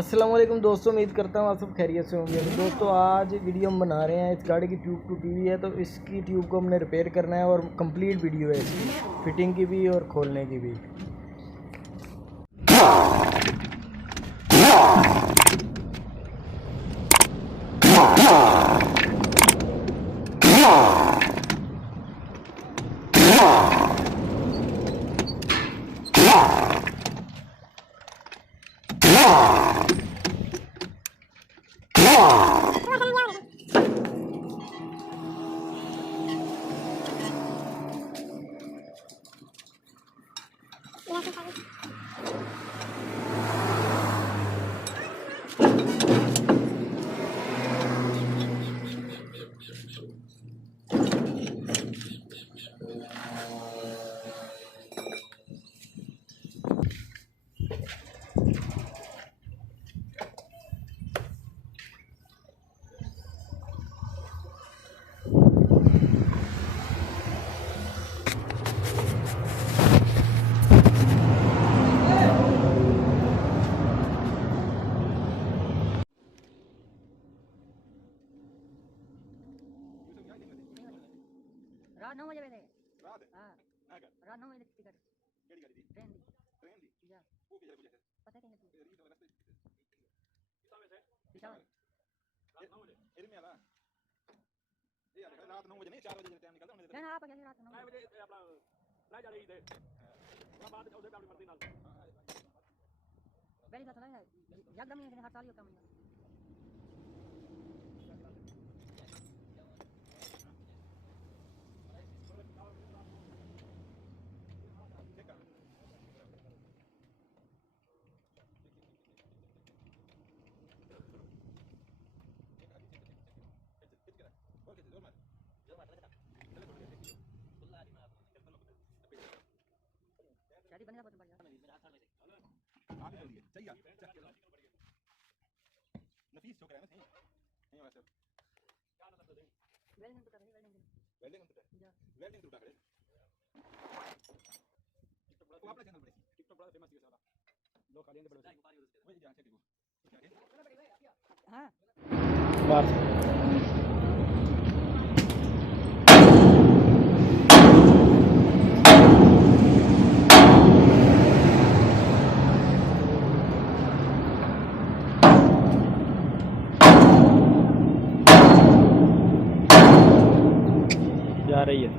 अस्सलाम वालेकुम दोस्तों, उम्मीद करता हूँ आप सब खैरियत से होंगे। दोस्तों आज वीडियो हम बना रहे हैं, इस गाड़ी की ट्यूब टूटी हुई है तो इसकी ट्यूब को हमने रिपेयर करना है और कंप्लीट वीडियो है इसकी, फिटिंग की भी और खोलने की भी। रात 9 बजे बैठे रात हां ना कर रात 9 बजे टिकट केड़ी गाड़ी दी ट्रेन दी ट्रेन दी जा वो किधर मुझे पता कहीं तू रीड वाला रास्ते किसा में से पिशावर रात 9 बजे एरी में आला ये यार रात 9 बजे नहीं 4 बजे टाइम निकलता हमने कहना आप कैसे रात 9 बजे अपना ला जा रही थे वहां बाद उसे अपनी मर्जी नाल बेली का चला एकदम ही हड़ताल ही काम शादी बनेगा बहुत बढ़िया आगे चलिए चाहिए नफीस छोकरा है ना सही नहीं वैसे क्या मतलब दे वेल्डिंग तो करेंगे वेल्डिंग तो जा वेल्डिंग तो करे वो अपना चैनल पर टिकटॉक बड़ा फेमस है सारा लोग खाली बड़े वही जान से देखो हां बस जा रही है।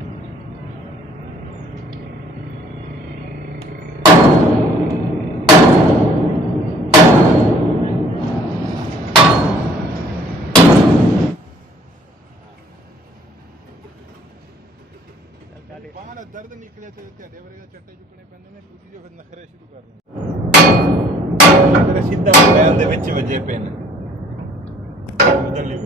बाहर दर्द निकले तो ढेडे वरेगा चट्टे चुकने पैंदे ने टूटी जो फिर नखरे शुरू कर रहे मेरा सीधा पैन दे विच वजे पेन उधरली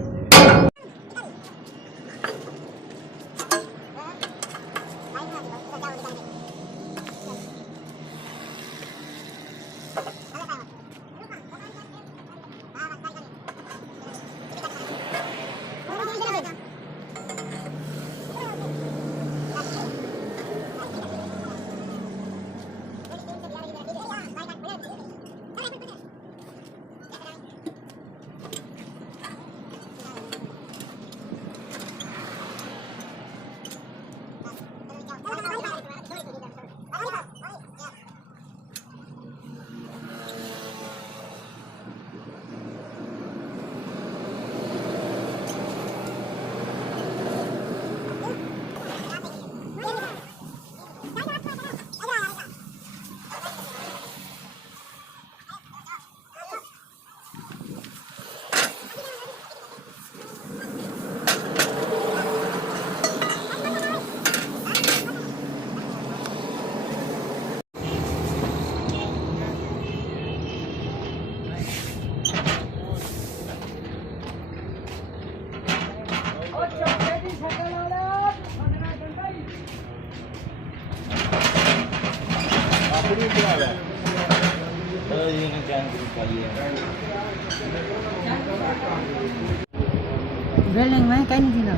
वेल्डिंग में कहीं नहीं थी ना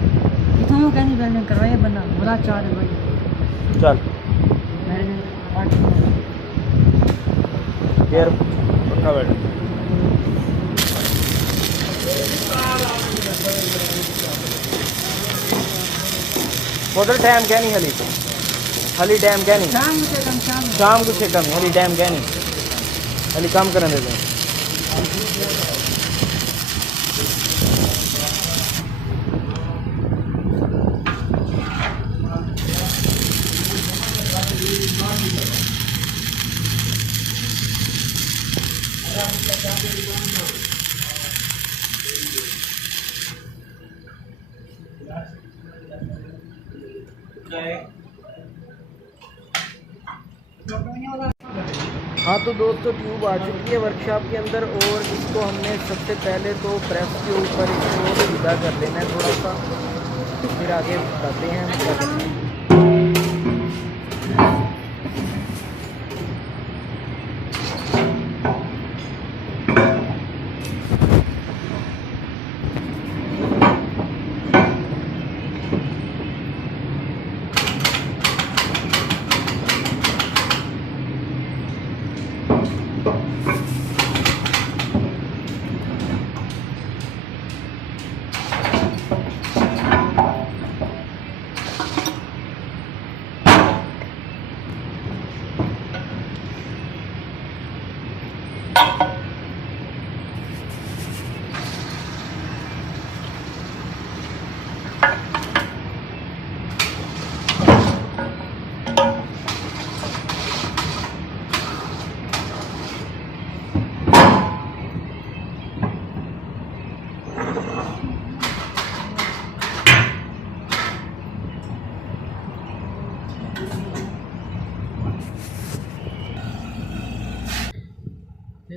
इथों कहीं वेल्डिंग करवाए बंदा बड़ा चार है भाई चल वेल्डिंग यार पक्का बैठ उधर टाइम क्या नहीं हली टाइम क्या नहीं शाम कुछ कम हली टाइम क्या नहीं हली काम करने देते हैं। हाँ तो दोस्तों ट्यूब आ चुकी है वर्कशॉप के अंदर और इसको हमने सबसे पहले तो प्रेस के ऊपर इसको सीधा कर लेना है थोड़ा सा, फिर आगे बताते हैं हम क्या करते हैं।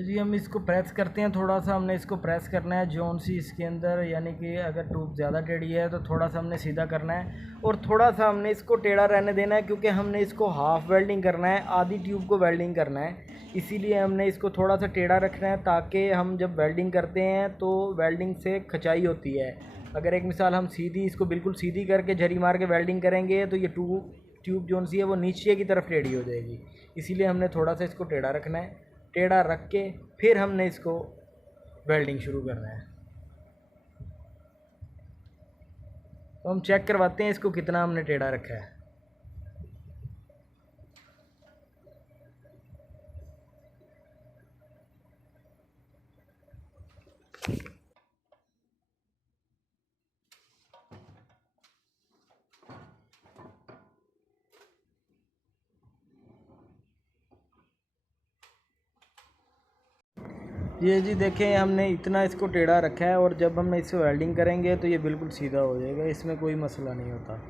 जी हम इसको प्रेस करते हैं, थोड़ा सा हमने इसको प्रेस करना है जोन सी इसके अंदर, यानी कि अगर ट्यूब ज़्यादा टेढ़ी है तो थोड़ा सा हमने सीधा करना है और थोड़ा सा हमने इसको टेढ़ा रहने देना है, क्योंकि हमने इसको हाफ वेल्डिंग करना है, आधी ट्यूब को वेल्डिंग करना है, इसीलिए हमने इसको थोड़ा सा टेढ़ा रखना है ताकि हम जब वेल्डिंग करते हैं तो वेल्डिंग से खचाई होती है। अगर एक मिसाल हम सीधी इसको बिल्कुल सीधी करके झरी मार के वेल्डिंग करेंगे तो ये ट्यूब जोन सी है वो नीचे की तरफ टेढ़ी हो जाएगी, इसीलिए हमने थोड़ा सा इसको टेढ़ा रखना है। टेढ़ा रख के फिर हमने इसको वेल्डिंग शुरू करना है। तो हम चेक करवाते हैं इसको कितना हमने टेढ़ा रखा है। ये जी देखें हमने इतना इसको टेढ़ा रखा है और जब हम इसको वेल्डिंग करेंगे तो ये बिल्कुल सीधा हो जाएगा, इसमें कोई मसला नहीं होता।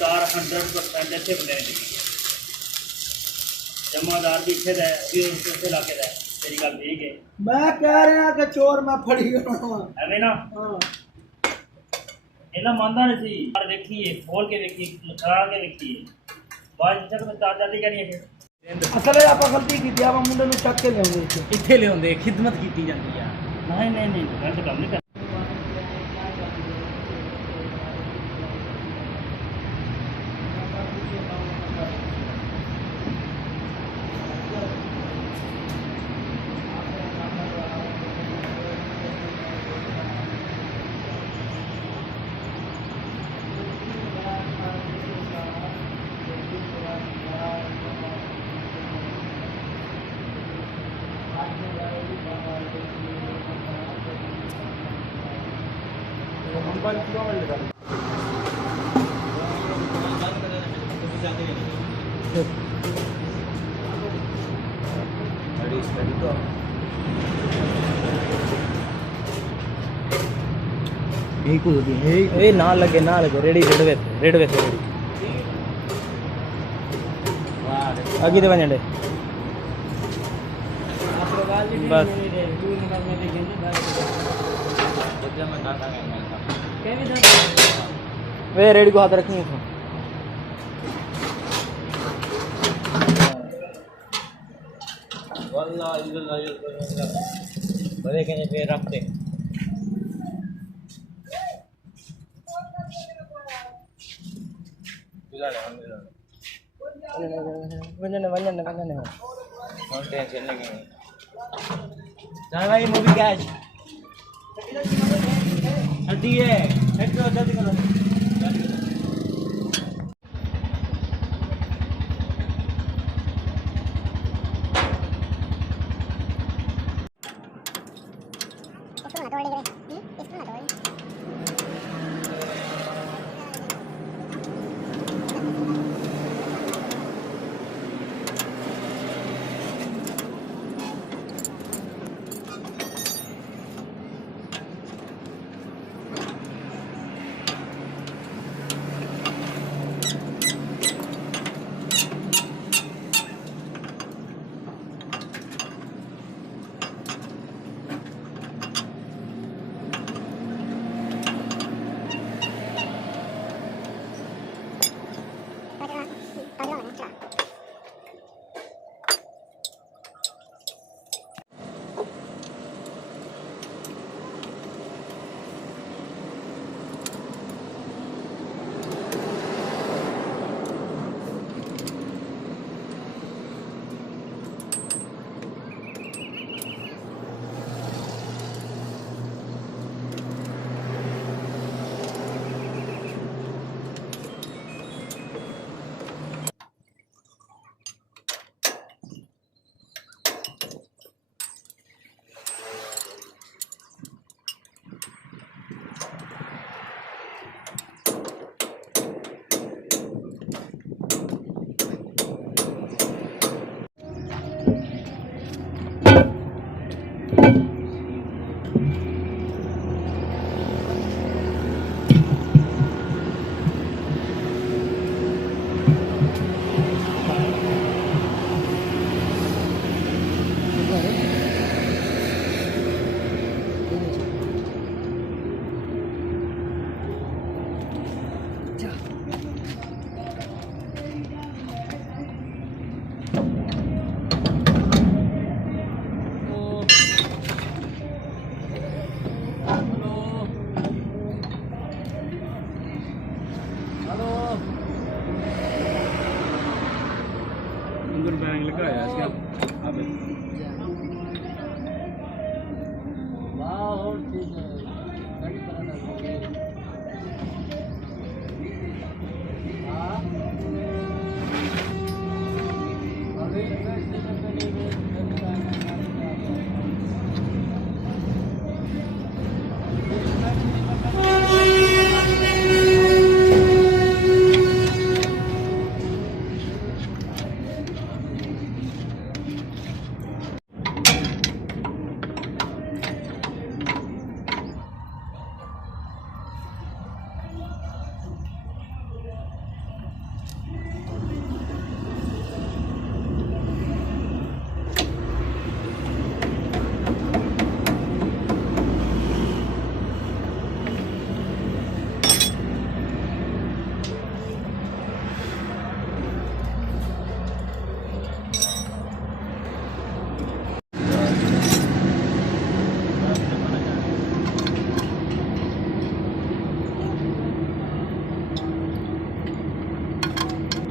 कार 100% ਇੱਥੇ ਬੰਦੇ ਨੇ ਦਿੱਤੀ ਜਮਾਦਾਰ ਵੀ ਇੱਥੇ ਦਾ ਵੀ ਉੱਥੇ ਇਲਾਕੇ ਦਾ ਤੇਰੀ ਗੱਲ ਠੀਕ ਹੈ मैं कह रहा कि चोर मैं फड़ी गया ਐਵੇਂ ਨਾ ਇਹਨਾਂ ਮੰਨਦਾ ਨਹੀਂ ਸੀ ਪਰ ਵੇਖੀਏ ਖੋਲ ਕੇ ਵੇਖੀ ਲਗਾ ਕੇ ਵੇਖੀਏ ਬਾਅਦ ਵਿੱਚ ਤਾਂ ਚਾਰ ਚਾਰ ਦੀ ਕਹਿਣੀ ਹੈ असल है आप गलती की थी आप मुंडे में चक के लेंगे ਇੱਥੇ ਲਿਆਉਂਦੇ ਖਿਦਮਤ ਕੀਤੀ ਜਾਂਦੀ ਆ ਨਹੀਂ ਨਹੀਂ ਨਹੀਂ ਮੈਂ ਤਾਂ ਕੰਮ ਨਹੀਂ ਕਰਦਾ ਇਹ ਨਾ ਲੱਗੇ ਰੇੜੀ ਰੇੜਵੇ ਰੇੜੀ ਅੱਗੇ ਤੇ ਵੰਜਣੇ बस वे रेडी को हाथ रखनी है बड़े कहीं पे रखते वंजने टेंशन नहीं चल भाई मूवी कैच जल्दी है हेड करो जल्दी करो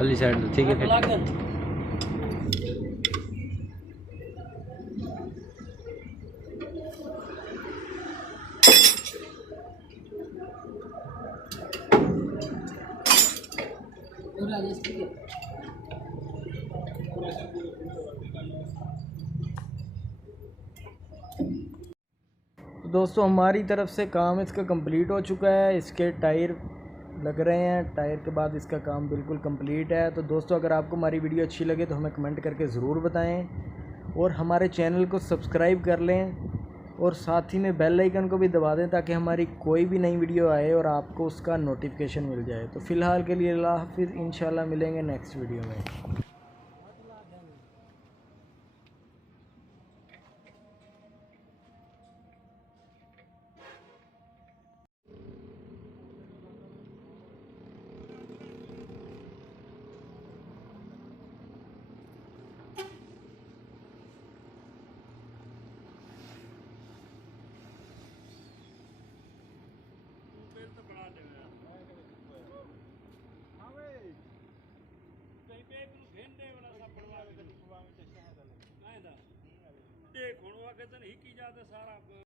वाली साइड, ठीक है फिर। तो दोस्तों हमारी तरफ से काम इसका कंप्लीट हो चुका है। इसके टायर लग रहे हैं, टायर के बाद इसका काम बिल्कुल कंप्लीट है। तो दोस्तों अगर आपको हमारी वीडियो अच्छी लगे तो हमें कमेंट करके ज़रूर बताएं और हमारे चैनल को सब्सक्राइब कर लें और साथ ही में बेल आइकन को भी दबा दें ताकि हमारी कोई भी नई वीडियो आए और आपको उसका नोटिफिकेशन मिल जाए। तो फ़िलहाल के लिए अल्लाह हाफिज़, इंशाल्लाह मिलेंगे नेक्स्ट वीडियो में। देख हुण वो कहते ही की जाते सारा